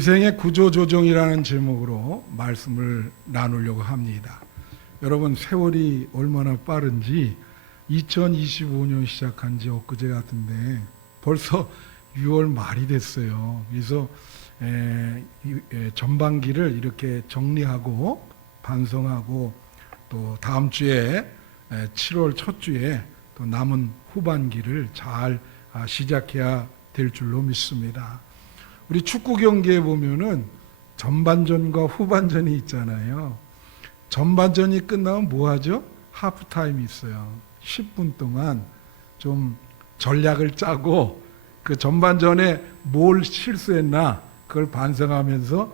인생의 구조조정이라는 제목으로 말씀을 나누려고 합니다. 여러분, 세월이 얼마나 빠른지 2025년 시작한 지 엊그제 같은데 벌써 6월 말이 됐어요. 그래서 전반기를 이렇게 정리하고 반성하고 또 다음 주에 7월 첫 주에 또 남은 후반기를 잘 시작해야 될 줄로 믿습니다. 우리 축구 경기에 보면은 전반전과 후반전이 있잖아요. 전반전이 끝나면 뭐 하죠? 하프타임이 있어요. 10분 동안 좀 전략을 짜고 그 전반전에 뭘 실수했나 그걸 반성하면서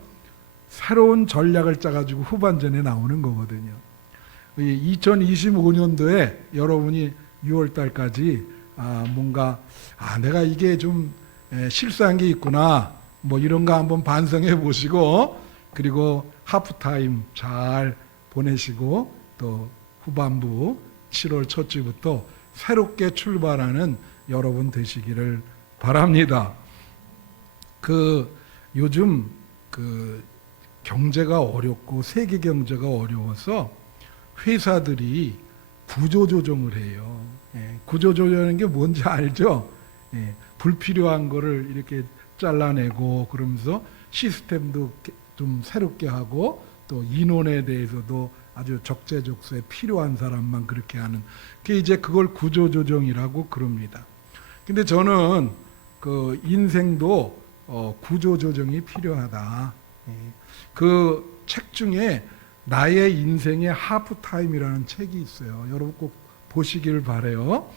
새로운 전략을 짜가지고 후반전에 나오는 거거든요. 2025년도에 여러분이 6월 달까지 뭔가 내가 이게 좀 실수한 게 있구나 뭐 이런 거 한번 반성해 보시고, 그리고 하프타임 잘 보내시고 또 후반부 7월 첫 주부터 새롭게 출발하는 여러분 되시기를 바랍니다. 요즘 경제가 어렵고 세계 경제가 어려워서 회사들이 구조조정을 해요. 구조조정하는 게 뭔지 알죠? 불필요한 거를 이렇게 잘라내고 그러면서 시스템도 좀 새롭게 하고 또 인원에 대해서도 아주 적재적소에 필요한 사람만 그렇게 하는 그게 이제 그걸 구조조정이라고 그럽니다. 근데 저는 그 인생도 구조조정이 필요하다. 그 책 중에 나의 인생의 하프타임이라는 책이 있어요. 여러분 꼭 보시길 바라요.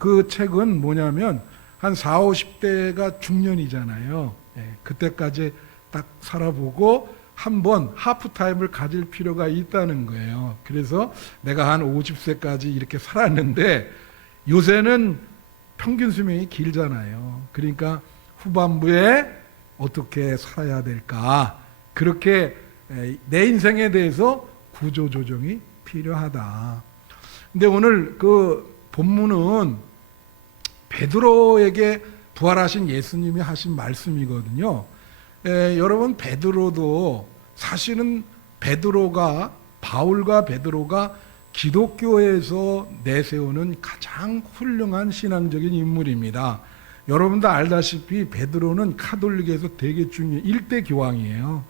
그 책은 뭐냐면 한 40, 50대가 중년이잖아요. 그때까지 딱 살아보고 한번 하프타임을 가질 필요가 있다는 거예요. 그래서 내가 한 50세까지 이렇게 살았는데 요새는 평균 수명이 길잖아요. 그러니까 후반부에 어떻게 살아야 될까? 그렇게 내 인생에 대해서 구조조정이 필요하다. 근데 오늘 그 본문은 베드로에게 부활하신 예수님이 하신 말씀이거든요. 여러분, 베드로도 사실은 바울과 베드로가 기독교에서 내세우는 가장 훌륭한 신앙적인 인물입니다. 여러분도 알다시피 베드로는 카톨릭에서 되게 중요한 일대 교황이에요.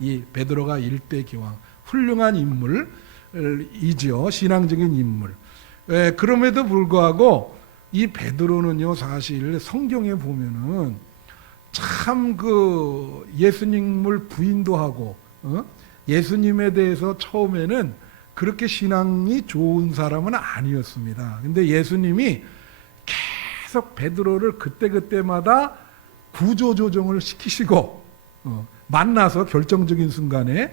이 베드로가 일대 교황, 훌륭한 인물이죠. 신앙적인 인물. 그럼에도 불구하고 이 베드로는요, 사실 성경에 보면은 참 예수님을 부인도 하고 예수님에 대해서 처음에는 그렇게 신앙이 좋은 사람은 아니었습니다. 근데 예수님이 계속 베드로를 그때그때마다 구조조정을 시키시고 만나서 결정적인 순간에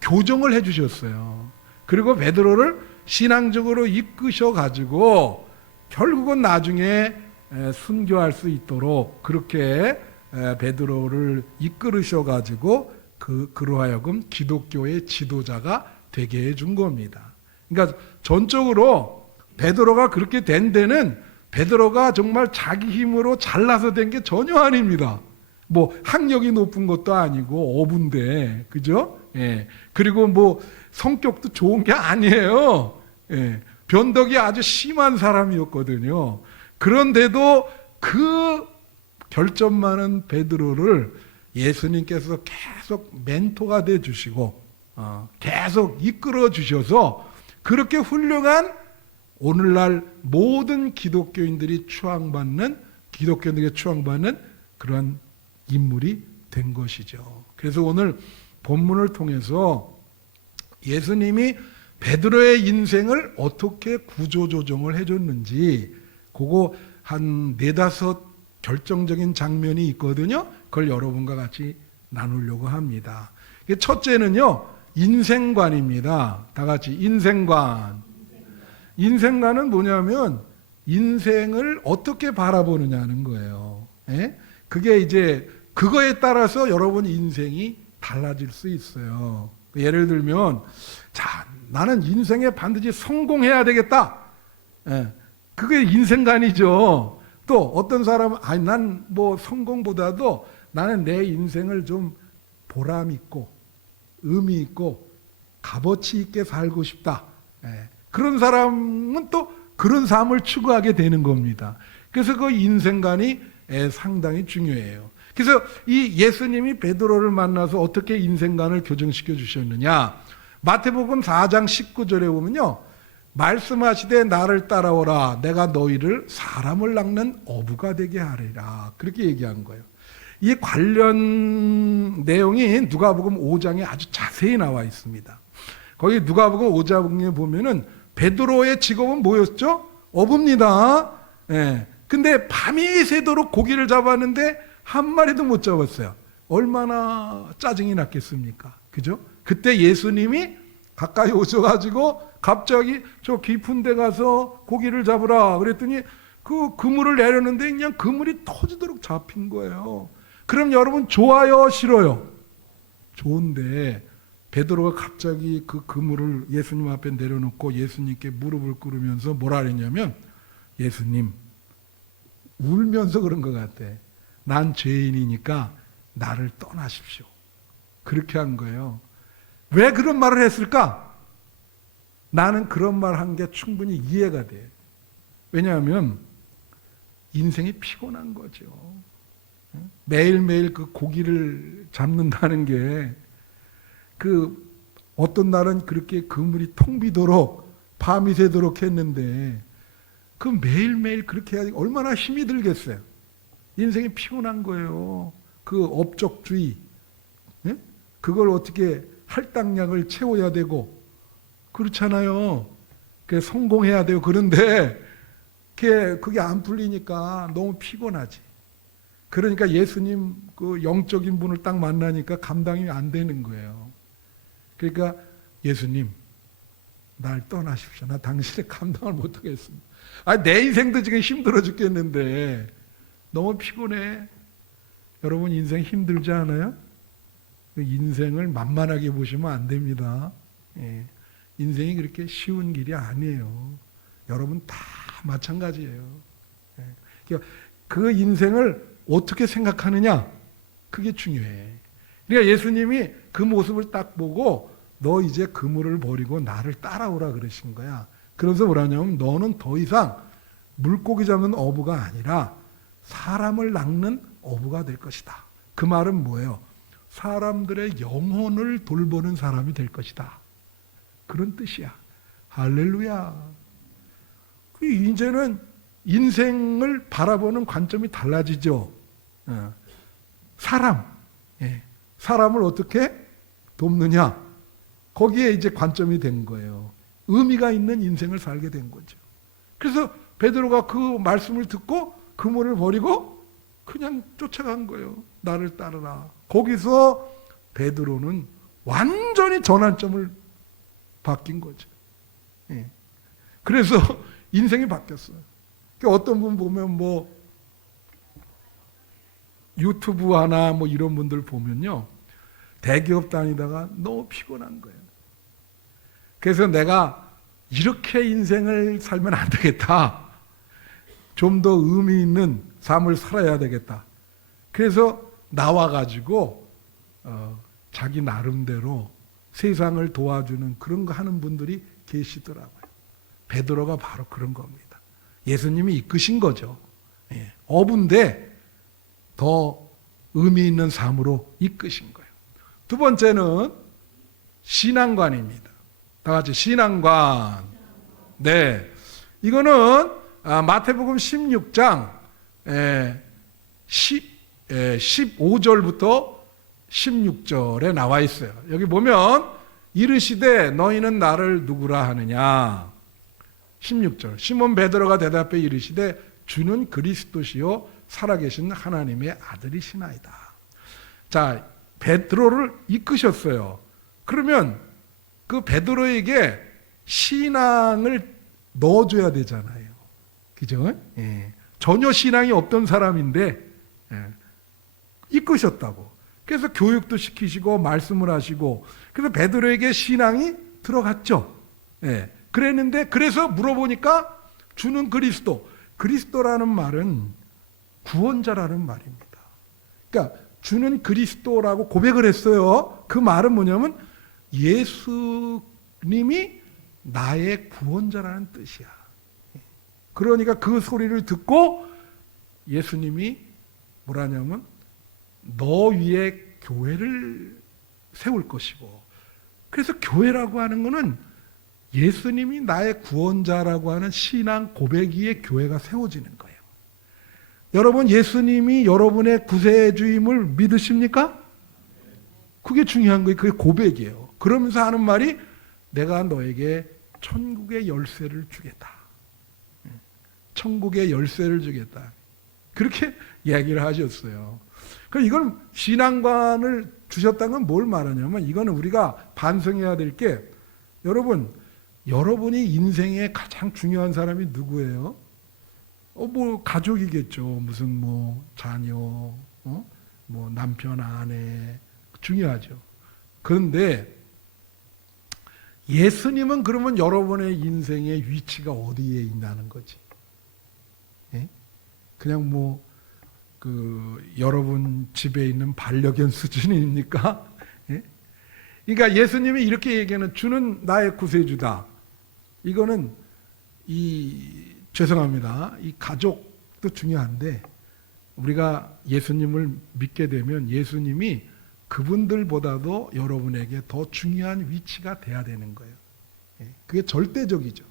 교정을 해주셨어요. 그리고 베드로를 신앙적으로 이끄셔가지고 결국은 나중에 순교할 수 있도록 그렇게 베드로를 이끌으셔가지고 그로 하여금 기독교의 지도자가 되게 해준 겁니다. 그러니까 전적으로 베드로가 그렇게 된 데는 베드로가 정말 자기 힘으로 잘나서 된 게 전혀 아닙니다. 뭐 학력이 높은 것도 아니고 어부인데, 그죠? 그리고 뭐 성격도 좋은 게 아니에요. 변덕이 아주 심한 사람이었거든요. 그런데도 그 결점 많은 베드로를 예수님께서 계속 멘토가 돼 주시고 계속 이끌어 주셔서 그렇게 훌륭한 오늘날 모든 기독교인들에게 추앙받는 그런 인물이 된 것이죠. 그래서 오늘 본문을 통해서 예수님이 베드로의 인생을 어떻게 구조조정을 해줬는지 그거 한 4-5 결정적인 장면이 있거든요. 그걸 여러분과 같이 나누려고 합니다. 첫째는요, 인생관입니다. 다 같이 인생관. 인생관은 뭐냐면 인생을 어떻게 바라보느냐는 거예요. 그게 이제 그거에 따라서 여러분 인생이 달라질 수 있어요. 예를 들면, 나는 인생에 반드시 성공해야 되겠다. 그게 인생관이죠. 또 어떤 사람은 난 뭐 성공보다도 나는 내 인생을 좀 보람 있고 의미 있고 값어치 있게 살고 싶다. 그런 사람은 또 그런 삶을 추구하게 되는 겁니다. 그래서 그 인생관이 상당히 중요해요. 그래서 이 예수님이 베드로를 만나서 어떻게 인생관을 교정시켜 주셨느냐. 마태복음 4장 19절에 보면요. 말씀하시되 나를 따라오라. 내가 너희를 사람을 낚는 어부가 되게 하리라. 그렇게 얘기한 거예요. 이 관련 내용이 누가복음 5장에 아주 자세히 나와 있습니다. 거기 누가복음 5장에 보면은 베드로의 직업은 뭐였죠? 어부입니다. 근데 밤이 새도록 고기를 잡았는데 한 마리도 못 잡았어요. 얼마나 짜증이 났겠습니까? 그죠? 그때 예수님이 가까이 오셔가지고 갑자기 저 깊은 데 가서 고기를 잡으라 그랬더니 그 그물을 내렸는데 그냥 그물이 터지도록 잡힌 거예요. 그럼 여러분 좋아요, 싫어요? 좋은데 베드로가 갑자기 그 그물을 예수님 앞에 내려놓고 예수님께 무릎을 꿇으면서 뭐라 그랬냐면 예수님, 울면서 그런 것 같아. 난 죄인이니까 나를 떠나십시오. 그렇게 한 거예요. 왜 그런 말을 했을까? 나는 그런 말 한 게 충분히 이해가 돼. 왜냐하면 인생이 피곤한 거죠. 매일매일 그 고기를 잡는다는 게 그 어떤 날은 그렇게 그물이 텅 비도록 밤이 새도록 했는데 그 매일매일 그렇게 해야 얼마나 힘이 들겠어요. 인생이 피곤한 거예요. 그 업적주의, 그걸 어떻게 할당량을 채워야 되고 그렇잖아요. 성공해야 되고 그런데 그게 안 풀리니까 너무 피곤하지. 그러니까 예수님 그 영적인 분을 딱 만나니까 감당이 안 되는 거예요. 그러니까 예수님, 날 떠나십시오. 나 당신의 감당을 못하겠습니다. 내 인생도 지금 힘들어 죽겠는데 너무 피곤해. 여러분 인생 힘들지 않아요? 인생을 만만하게 보시면 안 됩니다. 인생이 그렇게 쉬운 길이 아니에요. 여러분 다 마찬가지예요. 그 인생을 어떻게 생각하느냐, 그게 중요해. 그러니까 예수님이 그 모습을 딱 보고 너 이제 그물을 버리고 나를 따라오라 그러신 거야. 그래서 뭐라냐면 너는 더 이상 물고기 잡는 어부가 아니라 사람을 낚는 어부가 될 것이다. 그 말은 뭐예요? 사람들의 영혼을 돌보는 사람이 될 것이다. 그런 뜻이야. 할렐루야. 이제는 인생을 바라보는 관점이 달라지죠. 사람을 어떻게 돕느냐. 거기에 이제 관점이 된 거예요. 의미가 있는 인생을 살게 된 거죠. 그래서 베드로가 그 말씀을 듣고 그물을 버리고 그냥 쫓아간 거예요. 나를 따르라. 거기서 베드로는 완전히 전환점을 바뀐 거죠. 그래서 인생이 바뀌었어요. 어떤 분 보면 유튜브 하나 이런 분들 보면요. 대기업 다니다가 너무 피곤한 거예요. 그래서 내가 이렇게 인생을 살면 안 되겠다. 좀 더 의미 있는 삶을 살아야 되겠다. 그래서 나와가지고 자기 나름대로 세상을 도와주는 그런 거 하는 분들이 계시더라고요. 베드로가 바로 그런 겁니다. 예수님이 이끄신 거죠. 어부인데 더 의미 있는 삶으로 이끄신 거예요. 두 번째는 신앙관입니다. 다 같이 신앙관. 네, 이거는 마태복음 16장 15절부터 16절에 나와 있어요. 여기 보면 이르시되 너희는 나를 누구라 하느냐. 16절 시몬 베드로가 대답해 이르시되 주는 그리스도시요 살아계신 하나님의 아들이시나이다. 자, 베드로를 이끄셨어요. 그러면 그 베드로에게 신앙을 넣어줘야 되잖아요. 그죠? 전혀 신앙이 없던 사람인데 이끄셨다고. 그래서 교육도 시키시고 말씀을 하시고 그래서 베드로에게 신앙이 들어갔죠. 그랬는데 그래서 물어보니까 주는 그리스도라는 말은 구원자라는 말입니다. 그러니까 주는 그리스도라고 고백을 했어요. 그 말은 뭐냐면 예수님이 나의 구원자라는 뜻이야. 그러니까 그 소리를 듣고 예수님이 뭐라냐면 너 위에 교회를 세울 것이고, 그래서 교회라고 하는 것은 예수님이 나의 구원자라고 하는 신앙 고백 위에 교회가 세워지는 거예요. 여러분, 예수님이 여러분의 구세주임을 믿으십니까? 그게 중요한 거예요. 그게 고백이에요. 그러면서 하는 말이 내가 너에게 천국의 열쇠를 주겠다. 천국의 열쇠를 주겠다. 그렇게 이야기를 하셨어요. 그럼 이건 신앙관을 주셨다는 건 뭘 말하냐면, 이거는 우리가 반성해야 될 게, 여러분, 여러분이 인생에 가장 중요한 사람이 누구예요? 뭐 가족이겠죠. 무슨 뭐 자녀, 뭐 남편, 아내 중요하죠. 그런데 예수님은 그러면 여러분의 인생의 위치가 어디에 있다는 거지? 예? 그냥 뭐 여러분 집에 있는 반려견 수준입니까? 예? 그러니까 예수님이 이렇게 얘기하는 주는 나의 구세주다. 이거는 죄송합니다. 이 가족도 중요한데 우리가 예수님을 믿게 되면 예수님이 그분들보다도 여러분에게 더 중요한 위치가 돼야 되는 거예요. 그게 절대적이죠.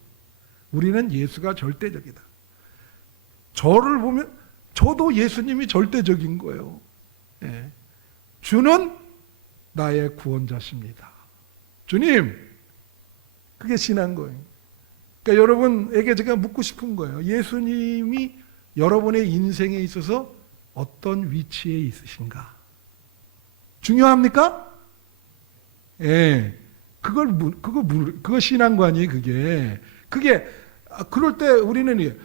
우리는 예수가 절대적이다. 저를 보면 저도 예수님이 절대적인 거예요. 주는 나의 구원자십니다. 주님, 그게 신한 거예요. 그러니까 여러분에게 제가 묻고 싶은 거예요. 예수님이 여러분의 인생에 있어서 어떤 위치에 있으신가? 중요합니까? 예. 그거 신앙관이에요, 그게. 그럴 때 우리는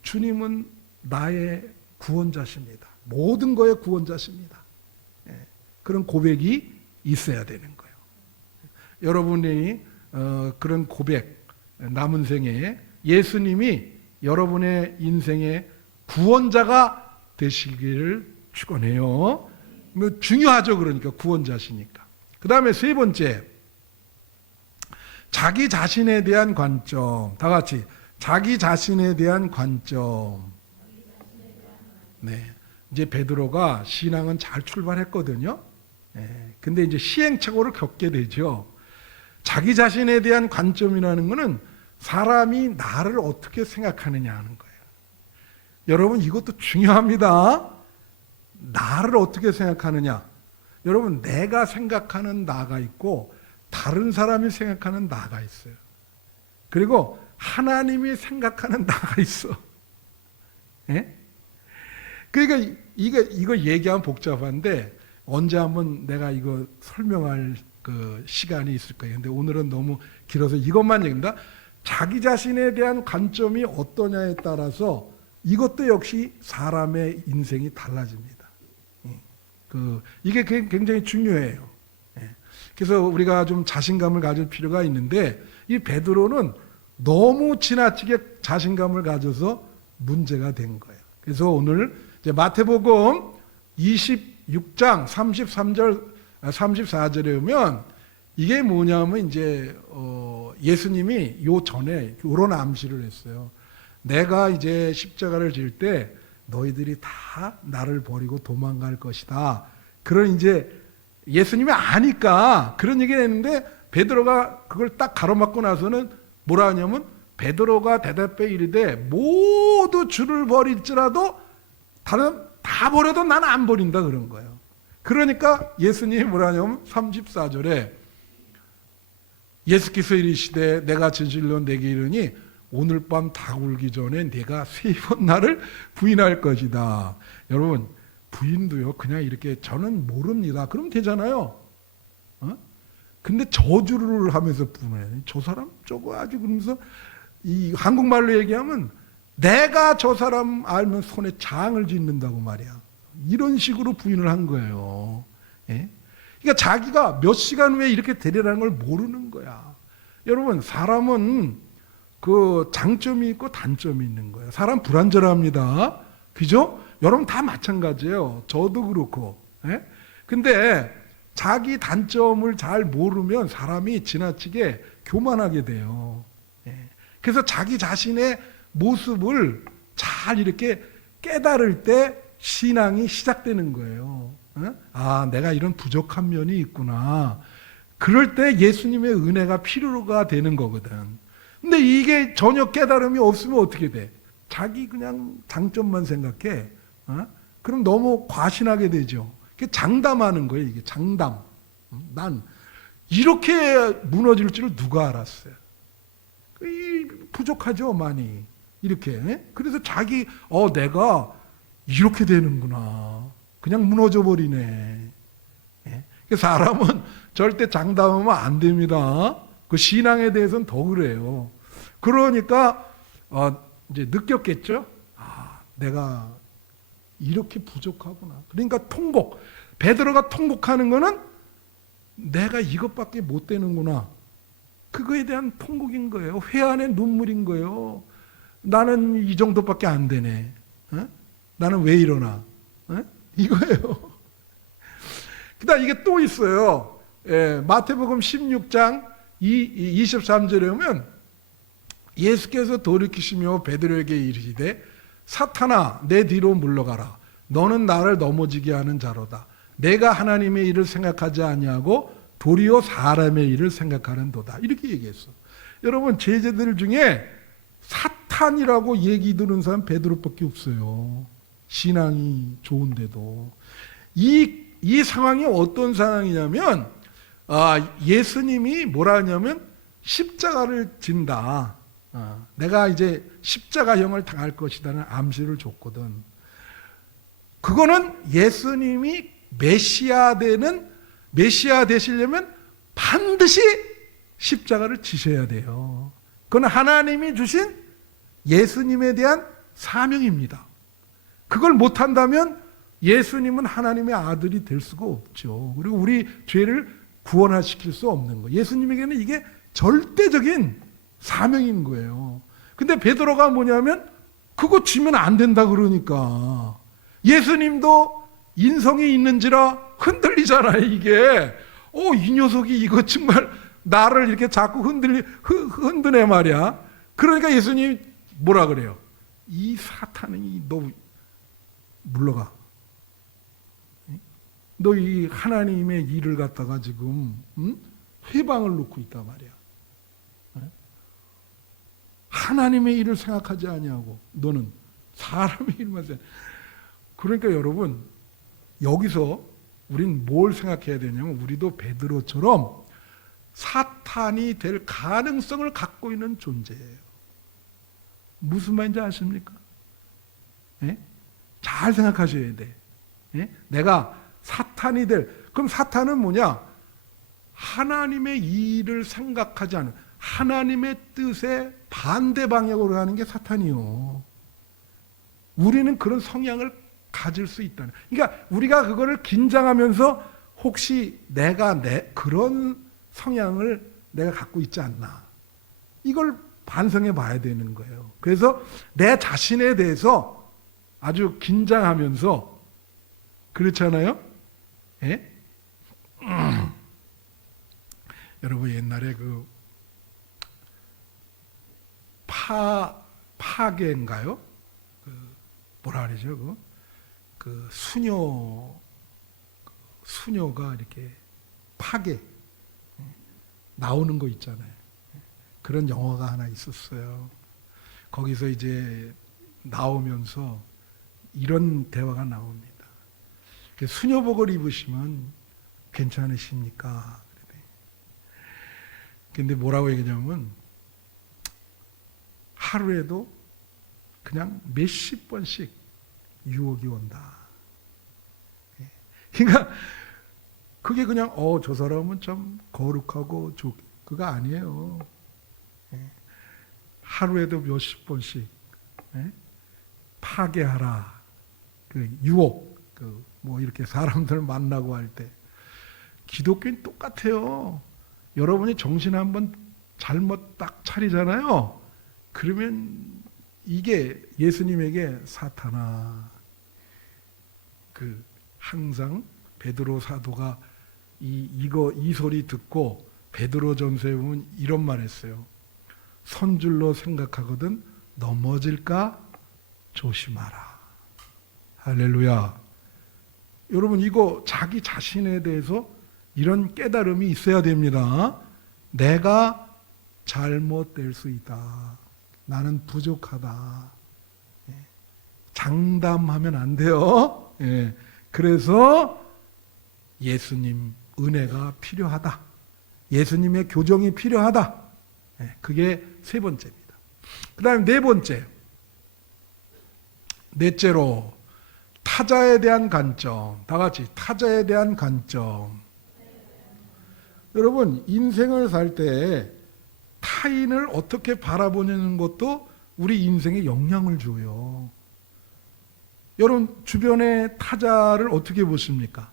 주님은 나의 구원자십니다. 모든 거의 구원자십니다. 예. 그런 고백이 있어야 되는 거예요. 여러분이 그런 고백, 남은 생에 예수님이 여러분의 인생의 구원자가 되시기를 축원해요. 뭐 중요하죠. 그러니까 구원자시니까. 그 다음에 세 번째, 자기 자신에 대한 관점. 다 같이 자기 자신에 대한 관점. 네, 이제 베드로가 신앙은 잘 출발했거든요. 근데 이제 시행착오를 겪게 되죠. 자기 자신에 대한 관점이라는 것은 사람이 나를 어떻게 생각하느냐 하는 거예요. 여러분, 이것도 중요합니다. 나를 어떻게 생각하느냐. 여러분, 내가 생각하는 나가 있고 다른 사람이 생각하는 나가 있어요. 그리고 하나님이 생각하는 나가 있어. 예? 그러니까 이거 얘기하면 복잡한데 언제 한번 내가 이거 설명할 그 시간이 있을 거예요. 근데 오늘은 너무 길어서 이것만 얘기합니다. 자기 자신에 대한 관점이 어떠냐에 따라서 이것도 역시 사람의 인생이 달라집니다. 이게 굉장히 중요해요. 그래서 우리가 좀 자신감을 가질 필요가 있는데 이 베드로는 너무 지나치게 자신감을 가져서 문제가 된 거예요. 그래서 오늘 이제 마태복음 26장 33절 34절에 보면 이게 뭐냐면 이제 예수님이 요 전에 이런 암시를 했어요. 내가 이제 십자가를 질 때 너희들이 다 나를 버리고 도망갈 것이다. 그런 이제 예수님이 아니까 그런 얘기를 했는데 베드로가 그걸 딱 가로막고 나서는 뭐라 하냐면 베드로가 대답해 이르되 모두 주를 버릴지라도 다 버려도 나는 안 버린다 그런 거예요. 그러니까 예수님이 뭐라 하냐면 34절에 예수께서 이르시되 내가 진실로 내게 이르니 오늘 밤 다 울기 전에 내가 3번 나를 부인할 것이다. 여러분, 부인도요 그냥 이렇게 저는 모릅니다 그러면 되잖아요. 근데 저주를 하면서 부인해요. 저 사람 저거 아주. 그러면서 이 한국말로 얘기하면 내가 저 사람 알면 손에 장을 짓는다고 말이야. 이런 식으로 부인을 한 거예요. 예? 그러니까 자기가 몇 시간 후에 이렇게 되리라는 걸 모르는 거야. 여러분, 사람은 그 장점이 있고 단점이 있는 거예요. 사람 불완전합니다. 그죠? 여러분 다 마찬가지예요. 저도 그렇고. 예? 근데 자기 단점을 잘 모르면 사람이 지나치게 교만하게 돼요. 예. 그래서 자기 자신의 모습을 잘 이렇게 깨달을 때 신앙이 시작되는 거예요. 예? 아, 내가 이런 부족한 면이 있구나. 그럴 때 예수님의 은혜가 필요가 되는 거거든. 근데 이게 전혀 깨달음이 없으면 어떻게 돼? 자기 그냥 장점만 생각해. 어? 그럼 너무 과신하게 되죠. 장담하는 거예요, 이게 장담. 난 이렇게 무너질 줄 누가 알았어요. 부족하죠, 많이. 이렇게. 그래서 자기, 내가 이렇게 되는구나. 그냥 무너져 버리네. 사람은 절대 장담하면 안 됩니다. 그 신앙에 대해서는 더 그래요. 그러니까 이제 느꼈겠죠. 아, 내가 이렇게 부족하구나. 그러니까 통곡. 베드로가 통곡하는 거는 내가 이것밖에 못 되는구나. 그거에 대한 통곡인 거예요. 회한의 눈물인 거예요. 나는 이 정도밖에 안 되네. 나는 왜 이러나. 이거예요. 그다음 이게 또 있어요. 마태복음 16장 23절에 오면 예수께서 돌이키시며 베드로에게 이르시되 사탄아 내 뒤로 물러가라. 너는 나를 넘어지게 하는 자로다. 내가 하나님의 일을 생각하지 아니하고 도리어 사람의 일을 생각하는도다. 이렇게 얘기했어. 여러분 제자들 중에 사탄이라고 얘기 들은 사람 베드로밖에 없어요. 신앙이 좋은데도. 이 상황이 어떤 상황이냐면 예수님이 뭐라 하냐면 십자가를 진다. 내가 이제 십자가형을 당할 것이라는 암시를 줬거든. 그거는 예수님이 메시아 되시려면 반드시 십자가를 지셔야 돼요. 그건 하나님이 주신 예수님에 대한 사명입니다. 그걸 못한다면 예수님은 하나님의 아들이 될 수가 없죠. 그리고 우리 죄를 구원시킬 수 없는 거예요. 예수님에게는 이게 절대적인 사명인 거예요. 근데 베드로가 뭐냐면 그거 지면 안 된다 그러니까. 예수님도 인성이 있는지라 흔들리잖아요, 이게. 이 녀석이 이거 정말 나를 이렇게 자꾸 흔드네 말이야. 그러니까 예수님이 뭐라 그래요? 이 사탄이 너 물러가. 너 이 하나님의 일을 갖다가 지금 회방을 놓고 있단 말이야. 하나님의 일을 생각하지 아니하고 너는 사람의 일만 생각. 그러니까 여러분 여기서 우린 뭘 생각해야 되냐면 우리도 베드로처럼 사탄이 될 가능성을 갖고 있는 존재예요. 무슨 말인지 아십니까? 잘 생각하셔야 돼. 내가 사탄이 그럼 사탄은 뭐냐? 하나님의 일을 생각하지 않은 하나님의 뜻에 반대 방향으로 가는 게 사탄이요. 우리는 그런 성향을 가질 수 있다는. 그러니까 우리가 그거를 긴장하면서 혹시 내가 그런 성향을 내가 갖고 있지 않나. 이걸 반성해 봐야 되는 거예요. 그래서 내 자신에 대해서 아주 긴장하면서 그렇잖아요? 예? 여러분 옛날에 그 파괴인가요? 뭐라 그러죠? 그 수녀가 이렇게 파괴 나오는 거 있잖아요. 그런 영화가 하나 있었어요. 거기서 이제 나오면서 이런 대화가 나옵니다. 수녀복을 입으시면 괜찮으십니까? 근데 뭐라고 얘기하냐면 하루에도 그냥 몇십 번씩 유혹이 온다. 그러니까 그게 그냥 저 사람은 참 거룩하고 그거 아니에요. 하루에도 몇십 번씩 파괴하라. 그 유혹 뭐 이렇게 사람들 만나고 할 때 기독교는 똑같아요. 여러분이 정신 한번 잘못 딱 차리잖아요. 그러면 이게 예수님에게 사탄아 항상 베드로 사도가 이 소리 듣고 베드로 전서에 보면 이런 말 했어요. 선줄로 생각하거든 넘어질까 조심하라. 할렐루야. 여러분 이거 자기 자신에 대해서 이런 깨달음이 있어야 됩니다. 내가 잘못될 수 있다. 나는 부족하다. 장담하면 안 돼요. 그래서 예수님 은혜가 필요하다. 예수님의 교정이 필요하다. 그게 세 번째입니다. 그 다음에 네 번째. 넷째로 타자에 대한 관점. 다 같이 타자에 대한 관점. 여러분 인생을 살 때 타인을 어떻게 바라보는 것도 우리 인생에 영향을 줘요. 여러분 주변의 타자를 어떻게 보십니까?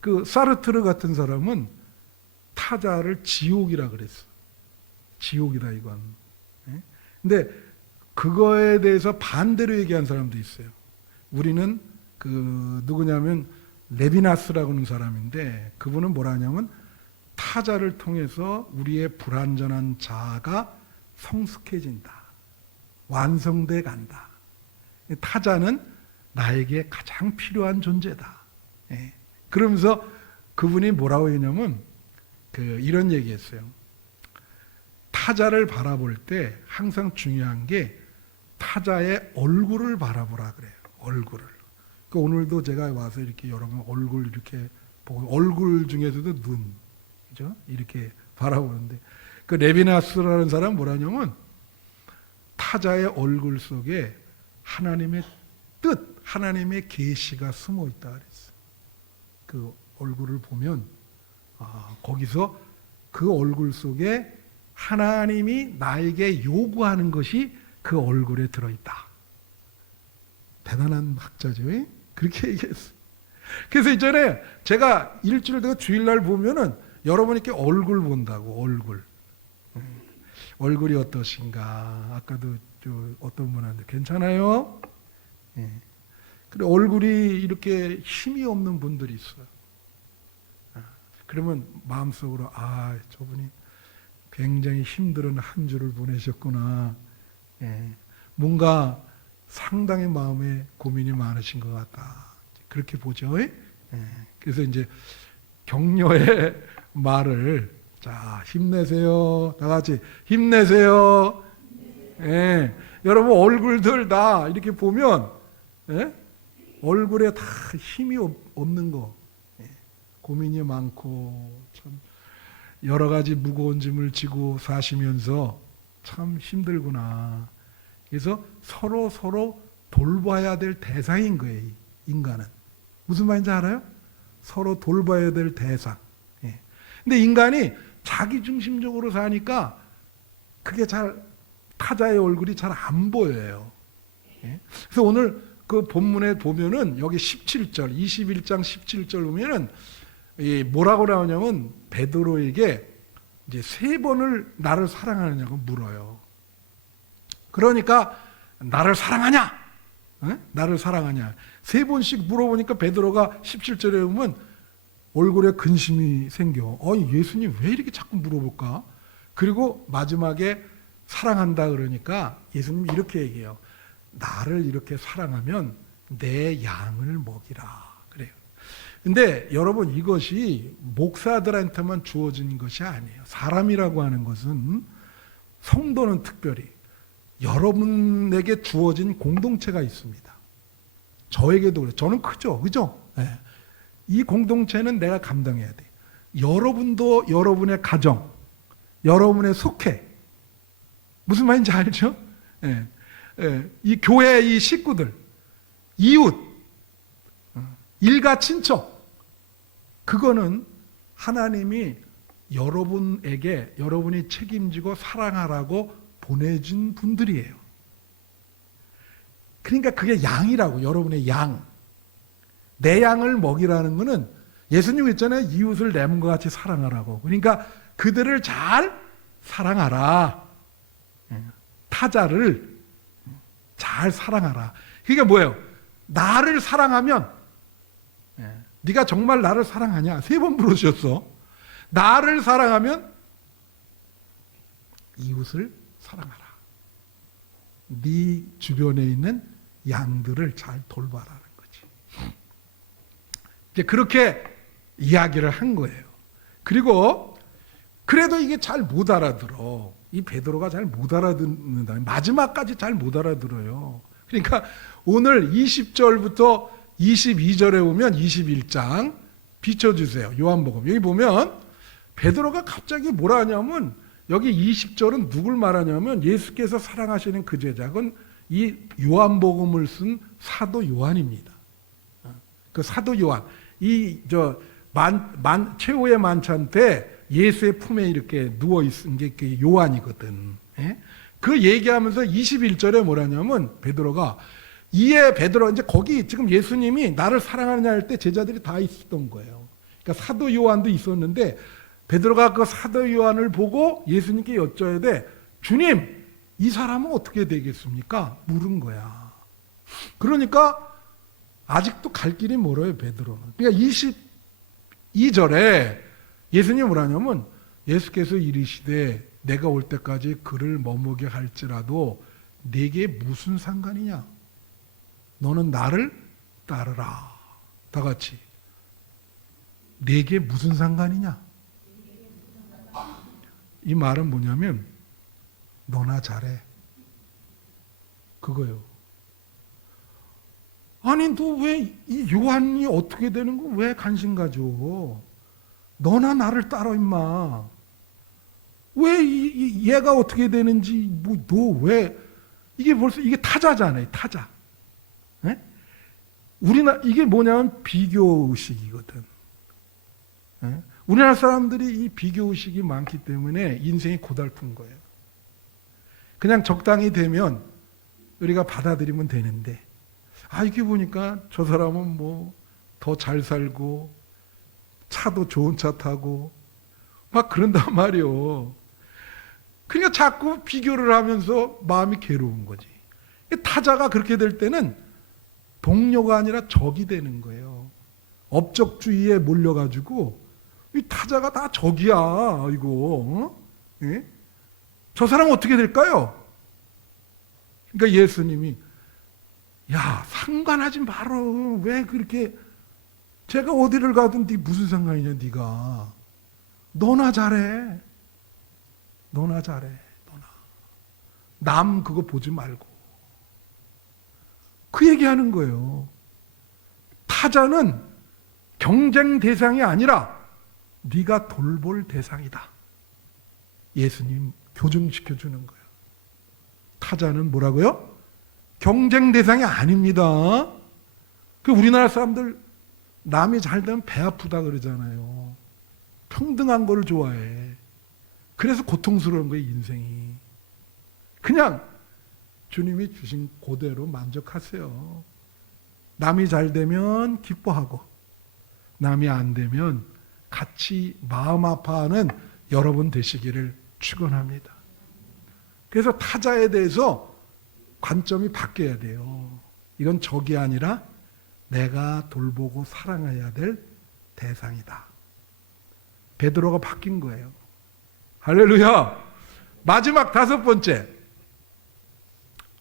그 사르트르 같은 사람은 타자를 지옥이라 그랬어. 지옥이다 이건. 근데 그거에 대해서 반대로 얘기한 사람도 있어요. 우리는 그 누구냐면 레비나스라고 하는 사람인데 그분은 뭐라 하냐면 타자를 통해서 우리의 불완전한 자아가 성숙해진다. 완성돼 간다. 타자는 나에게 가장 필요한 존재다. 그러면서 그분이 뭐라고 했냐면 이런 얘기했어요. 타자를 바라볼 때 항상 중요한 게 타자의 얼굴을 바라보라 그래요. 얼굴을. 오늘도 제가 와서 이렇게 여러분 얼굴 이렇게 보고 얼굴 중에서도 눈, 그죠? 이렇게 바라보는데 그 레비나스라는 사람 뭐라냐면 타자의 얼굴 속에 하나님의 뜻, 하나님의 계시가 숨어 있다 그랬어. 그 얼굴을 보면 거기서 그 얼굴 속에 하나님이 나에게 요구하는 것이 그 얼굴에 들어있다. 대단한 학자죠. 그렇게 얘기했어. 그래서 이전에 제가 일주일 내가 주일날 보면은 여러분 이렇게 얼굴 본다고 얼굴. 얼굴이 어떠신가? 아까도 어떤 분한테 괜찮아요? 그래 얼굴이 이렇게 힘이 없는 분들이 있어요. 그러면 마음속으로 저분이 굉장히 힘든 한 주를 보내셨구나. 뭔가 상당히 마음에 고민이 많으신 것 같다. 그렇게 보죠. 그래서 이제 격려의 말을 자 힘내세요. 다 같이 힘내세요. 여러분 얼굴들 다 이렇게 보면 얼굴에 다 힘이 없는 거, 고민이 많고 참 여러 가지 무거운 짐을 지고 사시면서 참 힘들구나. 그래서 서로 돌봐야 될 대상인 거예요. 인간은. 무슨 말인지 알아요? 서로 돌봐야 될 대상. 근데 인간이 자기중심적으로 사니까 그게 잘 타자의 얼굴이 잘 안 보여요. 그래서 오늘 그 본문에 보면은 여기 17절, 21장 17절 보면은 뭐라고 나오냐면 베드로에게 이제 3번을 나를 사랑하느냐고 물어요. 그러니까 나를 사랑하냐? 나를 사랑하냐? 3번씩 물어보니까 베드로가 17절에 보면 얼굴에 근심이 생겨. 예수님 왜 이렇게 자꾸 물어볼까? 그리고 마지막에 사랑한다 그러니까 예수님이 이렇게 얘기해요. 나를 이렇게 사랑하면 내 양을 먹이라 그래요. 근데 여러분 이것이 목사들한테만 주어진 것이 아니에요. 사람이라고 하는 것은 성도는 특별히 여러분에게 주어진 공동체가 있습니다. 저에게도 그래요. 저는 크죠. 그죠? 네. 이 공동체는 내가 감당해야 돼. 여러분도 여러분의 가정, 여러분의 속해. 무슨 말인지 알죠? 네. 네. 이 교회 이 식구들, 이웃, 일가 친척, 그거는 하나님이 여러분에게 여러분이 책임지고 사랑하라고 보내준 분들이에요. 그러니까 그게 양이라고, 여러분의 양. 내 양을 먹이라는 거는 예수님 있잖아요. 이웃을 내 몸과 같이 사랑하라고. 그러니까 그들을 잘 사랑하라. 타자를 잘 사랑하라. 그게 뭐예요? 나를 사랑하면 네가 정말 나를 사랑하냐? 3번 물으셨어. 나를 사랑하면 이웃을 사랑하라. 네 주변에 있는 양들을 잘 돌봐라는 거지. 이제 그렇게 이야기를 한 거예요. 그리고 그래도 이게 잘 못 알아들어. 이 베드로가 잘 못 알아듣는다. 마지막까지 잘 못 알아들어요. 그러니까 오늘 20절부터 22절에 오면 21장 비춰주세요. 요한복음. 여기 보면 베드로가 갑자기 뭐라 하냐면 여기 20절은 누굴 말하냐면 예수께서 사랑하시는 그 제자는 이 요한복음을 쓴 사도 요한입니다. 그 사도 요한. 최후의 만찬 때 예수의 품에 이렇게 누워있은 게 요한이거든. 그 얘기하면서 21절에 뭐라냐면 베드로가 이에 베드로 이제 거기 지금 예수님이 나를 사랑하느냐 할 때 제자들이 다 있었던 거예요. 그러니까 사도 요한도 있었는데 베드로가 그 사도 요한을 보고 예수님께 여쭤야 돼. 주님, 이 사람은 어떻게 되겠습니까? 물은 거야. 그러니까 아직도 갈 길이 멀어요, 베드로는. 그러니까 22절에 예수님이 뭐라냐면 예수께서 이르시되 내가 올 때까지 그를 머무게 할지라도 내게 무슨 상관이냐? 너는 나를 따르라. 다 같이. 내게 무슨 상관이냐? 이 말은 뭐냐면 너나 잘해. 그거요. 아니 너 왜 이 요한이 어떻게 되는 거 왜 관심 가져? 너나 나를 따라 임마. 왜 얘가 어떻게 되는지 뭐 너 왜 이게 벌써 이게 타자잖아요. 타자. 네? 우리나라 이게 뭐냐면 비교 의식이거든. 네? 우리나라 사람들이 이 비교 의식이 많기 때문에 인생이 고달픈 거예요. 그냥 적당히 되면 우리가 받아들이면 되는데 이게 보니까 저 사람은 뭐 더 잘 살고 차도 좋은 차 타고 막 그런단 말이요. 그러니까 자꾸 비교를 하면서 마음이 괴로운 거지. 타자가 그렇게 될 때는 동료가 아니라 적이 되는 거예요. 업적주의에 몰려가지고 이 타자가 다 적이야. 이거 예? 저 사람 어떻게 될까요? 그러니까 예수님이 야 상관하지 말어. 왜 그렇게 제가 어디를 가든 네 무슨 상관이냐 네가. 너나 잘해. 너나 잘해. 너나. 남 그거 보지 말고. 그 얘기하는 거예요. 타자는 경쟁 대상이 아니라 네가 돌볼 대상이다. 예수님 교정시켜 주는 거예요. 타자는 뭐라고요? 경쟁 대상이 아닙니다. 그 우리나라 사람들 남이 잘 되면 배 아프다 그러잖아요. 평등한 걸 좋아해. 그래서 고통스러운 거예요, 인생이. 그냥 주님이 주신 그대로 만족하세요. 남이 잘 되면 기뻐하고 남이 안 되면 같이 마음 아파하는 여러분 되시기를 축원합니다. 그래서 타자에 대해서 관점이 바뀌어야 돼요. 이건 적이 아니라 내가 돌보고 사랑해야 될 대상이다. 베드로가 바뀐 거예요. 할렐루야. 마지막 5번째.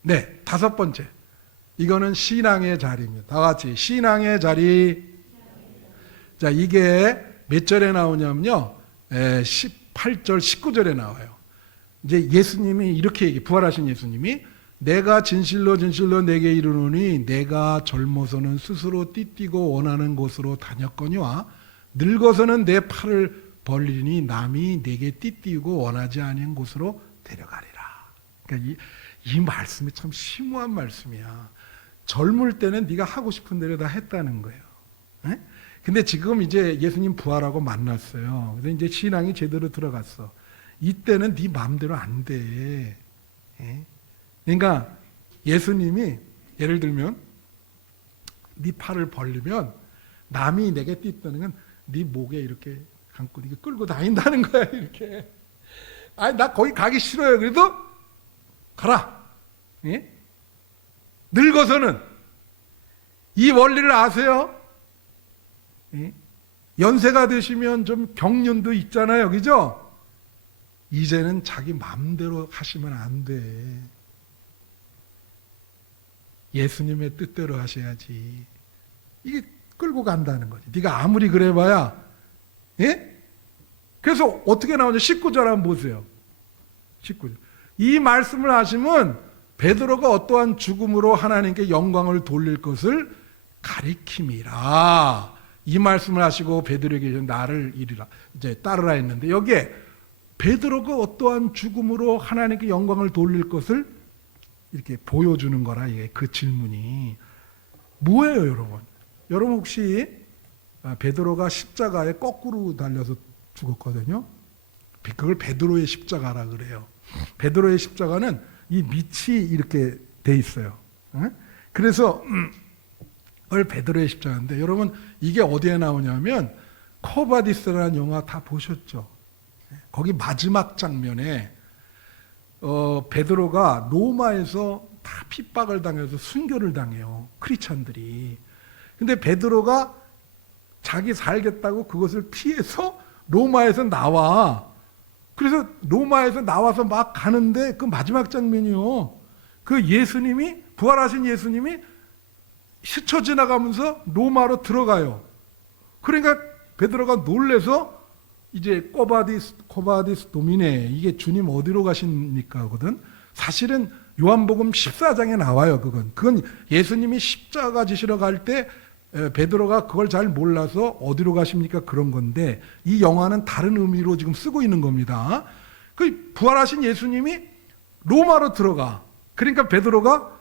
네, 5번째. 이거는 신앙의 자리입니다. 다 같이 신앙의 자리. 자, 이게 몇 절에 나오냐면요. 18절, 19절에 나와요. 이제 예수님이 이렇게 얘기해. 부활하신 예수님이 내가 진실로 진실로 내게 이르노니 내가 젊어서는 스스로 띠뛰고 원하는 곳으로 다녔거니와 늙어서는 내 팔을 벌리니 남이 내게 띠뛰고 원하지 않은 곳으로 데려가리라. 그러니까 이 말씀이 참 심오한 말씀이야. 젊을 때는 네가 하고 싶은 대로 다 했다는 거예요. 에? 근데 지금 이제 예수님 부활하고 만났어요. 그래서 이제 신앙이 제대로 들어갔어. 이때는 네 마음대로 안 돼. 에? 그러니까 예수님이 예를 들면 네 팔을 벌리면 남이 내게 띠뜨는 건 네 목에 이렇게 감고 이렇게 끌고 다닌다는 거야. 이렇게. 아니 나 거기 가기 싫어요. 그래도 가라. 예? 늙어서는 이 원리를 아세요? 예? 연세가 되시면 좀 경륜도 있잖아요. 그죠? 이제는 자기 마음대로 하시면 안 돼. 예수님의 뜻대로 하셔야지. 이게 끌고 간다는 거지. 네가 아무리 그래봐야, 예? 그래서 어떻게 나오냐? 19절 한번 보세요. 19절. 이 말씀을 하시면 베드로가 어떠한 죽음으로 하나님께 영광을 돌릴 것을 가리킴이라. 이 말씀을 하시고 베드로에게 나를 이리라, 이제 따르라 했는데, 여기에 베드로가 어떠한 죽음으로 하나님께 영광을 돌릴 것을 이렇게 보여주는 거라. 이게 그 질문이 뭐예요, 여러분? 여러분 혹시 베드로가 십자가에 거꾸로 달려서 죽었거든요. 그걸 베드로의 십자가라 그래요. 베드로의 십자가는 이 밑이 이렇게 돼 있어요. 그래서 그걸 베드로의 십자가인데, 여러분 이게 어디에 나오냐면 코바디스라는 영화 다 보셨죠? 거기 마지막 장면에 베드로가 로마에서 다 핍박을 당해서 순교를 당해요. 크리스찬들이. 근데 베드로가 자기 살겠다고 그것을 피해서 로마에서 나와. 그래서 로마에서 나와서 막 가는데 그 마지막 장면이요. 그 예수님이, 부활하신 예수님이 스쳐 지나가면서 로마로 들어가요. 그러니까 베드로가 놀래서 이제 코바디스 도미네, 이게 주님 어디로 가십니까? 하거든. 사실은 요한복음 14장에 나와요. 그건 예수님이 십자가 지시러 갈 때 베드로가 그걸 잘 몰라서 어디로 가십니까? 그런 건데, 이 영화는 다른 의미로 지금 쓰고 있는 겁니다. 그 부활하신 예수님이 로마로 들어가. 그러니까 베드로가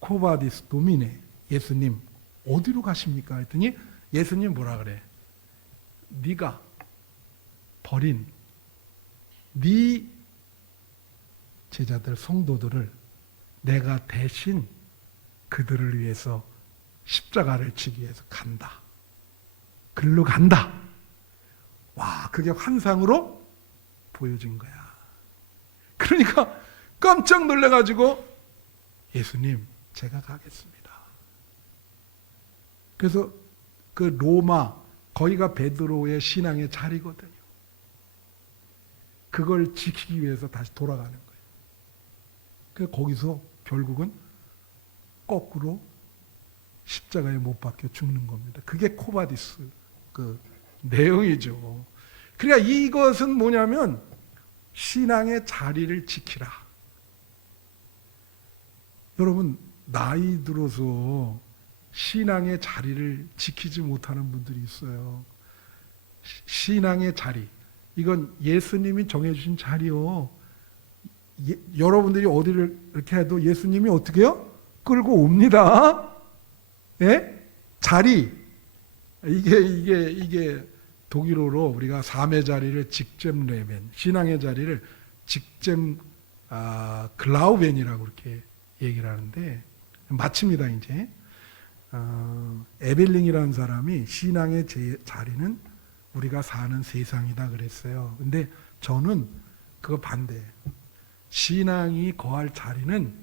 코바디스 도미네, 예수님 어디로 가십니까? 했더니 예수님 뭐라 그래? 네가 버린 네 제자들, 성도들을 내가 대신 그들을 위해서 십자가를 지기 위해서 간다. 글로 간다. 와, 그게 환상으로 보여진 거야. 그러니까 깜짝 놀라가지고 예수님, 제가 가겠습니다. 그래서 그 로마, 거기가 베드로의 신앙의 자리거든요. 그걸 지키기 위해서 다시 돌아가는 거예요. 그래서 거기서 결국은 거꾸로 십자가에 못 박혀 죽는 겁니다. 그게 코바디스 그 내용이죠. 그러니까 이것은 뭐냐면 신앙의 자리를 지키라. 여러분, 나이 들어서 신앙의 자리를 지키지 못하는 분들이 있어요. 신앙의 자리, 이건 예수님이 정해주신 자리요. 여러분들이 어디를 이렇게 해도 예수님이 어떻게 해요? 끌고 옵니다. 예? 자리. 이게 독일어로 우리가 삶의 자리를 직잼레벤, 신앙의 자리를 직잼 글라우벤이라고 이렇게 얘기를 하는데, 마칩니다 이제. 에벨링이라는 사람이 신앙의 자리는 우리가 사는 세상이다 그랬어요. 근데 저는 그거 반대예요. 신앙이 거할 자리는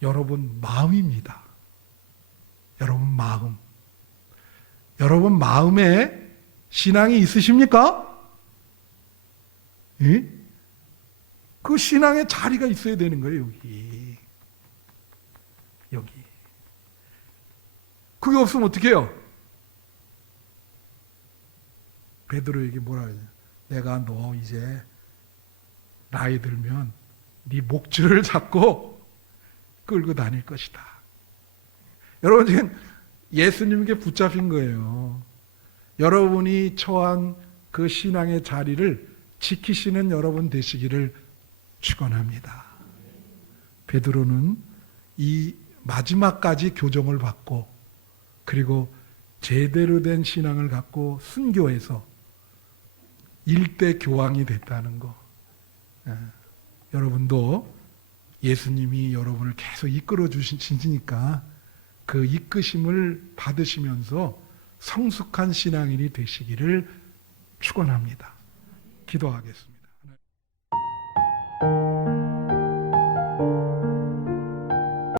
여러분 마음입니다. 여러분 마음. 여러분 마음에 신앙이 있으십니까? 예? 그 신앙의 자리가 있어야 되는 거예요, 여기. 그게 없으면 어떻게 해요? 베드로에게 뭐라 그러냐? 내가 너 이제 나이 들면 네 목줄을 잡고 끌고 다닐 것이다. 여러분, 지금 예수님께 붙잡힌 거예요. 여러분이 처한 그 신앙의 자리를 지키시는 여러분 되시기를 축원합니다. 베드로는 이 마지막까지 교정을 받고, 그리고 제대로 된 신앙을 갖고 순교해서 일대 교황이 됐다는 거. 여러분도 예수님이 여러분을 계속 이끌어 주시니까 그 이끄심을 받으시면서 성숙한 신앙인이 되시기를 축원합니다. 기도하겠습니다.